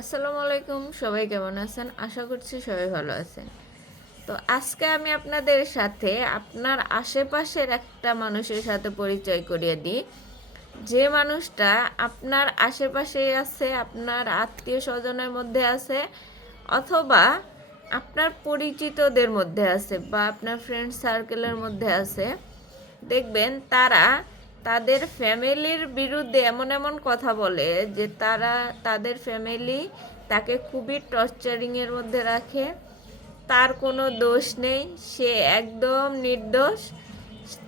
আসসালামু আলাইকুম, সবাই কেমন আছেন? আশা করছি সবাই ভালো আছেন। তো আজকে আমি আপনাদের সাথে আপনার আশেপাশের একটা মানুষের সাথে পরিচয় করিয়ে দিই, যে মানুষটা আপনার আশেপাশেই আছে, আপনার আত্মীয় স্বজনের মধ্যে আছে, অথবা আপনার পরিচিতদের মধ্যে আছে বা আপনার ফ্রেন্ড সার্কেলের মধ্যে আছে। দেখবেন তারা তাদের ফ্যামিলির বিরুদ্ধে এমন এমন কথা বলে যে তাদের ফ্যামিলি তাকে খুবই টর্চারিংয়ের মধ্যে রাখে। তার কোনো দোষ নেই, সে একদম নির্দোষ।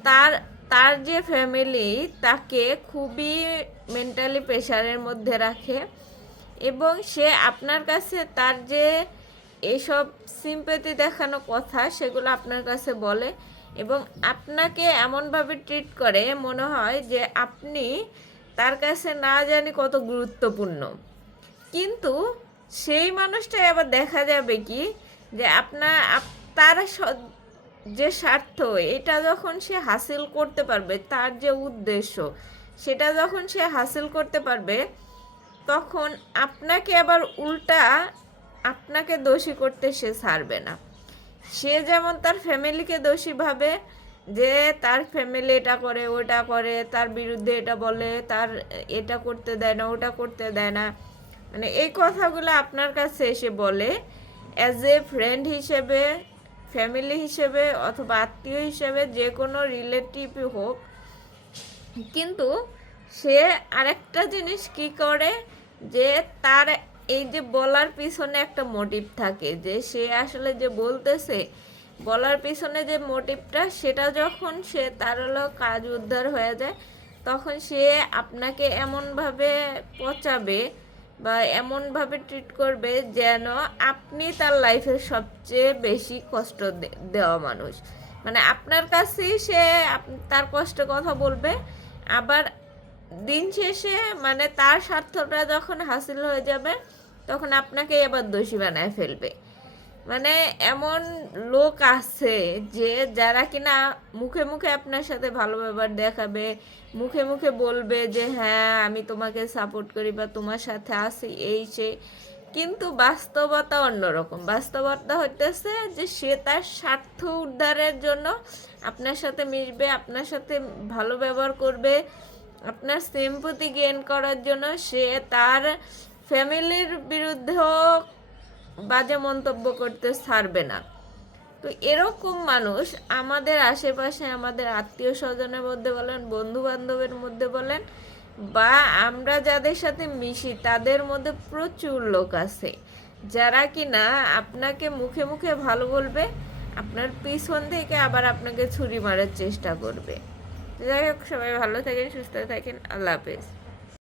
তার তার যে ফ্যামিলি তাকে খুবই মেন্টালি প্রেশারের মধ্যে রাখে, এবং সে আপনার কাছে তার যে এইসব সিম্প্যাথি দেখানো কথা সেগুলো আপনার কাছে বলে, এবং আপনাকে এমনভাবে ট্রিট করে মনে হয় যে আপনি তার কাছে না জানি কত গুরুত্বপূর্ণ। কিন্তু সেই মানুষটাই আবার দেখা যাবে কি, যে তার যে স্বার্থ, এটা যখন সে হাসিল করতে পারবে, তার যে উদ্দেশ্য সেটা যখন সে হাসিল করতে পারবে, তখন আপনাকে আবার উল্টা আপনাকে দোষী করতে সে ছাড়বে না। সে যেমন তার ফ্যামিলিকে দোষী ভাবে, যে তার ফ্যামিলি এটা করে ওটা করে, তার বিরুদ্ধে এটা বলে, তার এটা করতে দেয় না ওটা করতে দেয় না, মানে এই কথাগুলো আপনার কাছে এসে বলে অ্যাজ এ ফ্রেন্ড হিসেবে, ফ্যামিলি হিসেবে, অথবা আত্মীয় হিসেবে, যে কোনো রিলেটিভই হোক। কিন্তু সে আরেকটা জিনিস কি করে, যে তার এই যে বলার পিছনে একটা মোটিভ থাকে, যে সে আসলে যে বলতেছে, বলার পিছনে যে মোটিভটা, সেটা যখন সে তার হলো কাজ উদ্ধার হয়ে যায়, তখন সে আপনাকে এমনভাবে পচাবে বা এমনভাবে ট্রিট করবে যেন আপনি তার লাইফের সবচেয়ে বেশি কষ্ট দেওয়া মানুষ। মানে আপনার কাছেই সে তার কষ্টের কথা বলবে, আবার দিন শেষে মানে তার স্বার্থটা যখন হাসিল হয়ে যাবে, তখন আপনাকে আবার দোষী বানায় ফেলবে। মানে এমন লোক আছে যে যারা কিনা মুখে মুখে আপনার সাথে ভালো ব্যবহার দেখাবে, মুখে মুখে বলবে যে হ্যাঁ আমি তোমাকে সাপোর্ট করি বা তোমার সাথে আছি এই সেই, কিন্তু বাস্তবতা অন্যরকম। বাস্তবতা হইতেছে যে সে তার স্বার্থ উদ্ধারের জন্য আপনার সাথে মিশবে, আপনার সাথে ভালো ব্যবহার করবে, আপনার সিম্পথি গেইন করার জন্য সে তার ফ্যামিলির বিরুদ্ধেও বাজে মন্তব্য করতে ছাড়বে না। তো এরকম মানুষ আমাদের আশেপাশে, আমাদের আত্মীয় স্বজনের মধ্যে বলেন, বন্ধু বান্ধবের মধ্যে বলেন, বা আমরা যাদের সাথে মিশি তাদের মধ্যে প্রচুর লোক আছে যারা কিনা আপনাকে মুখে মুখে ভালো বলবে, আপনার পিছন থেকে আবার আপনাকে ছুরি মারার চেষ্টা করবে। যাই হোক, সবাই ভালো থাকেন, সুস্থ থাকেন, আল্লাহ হাফেজ।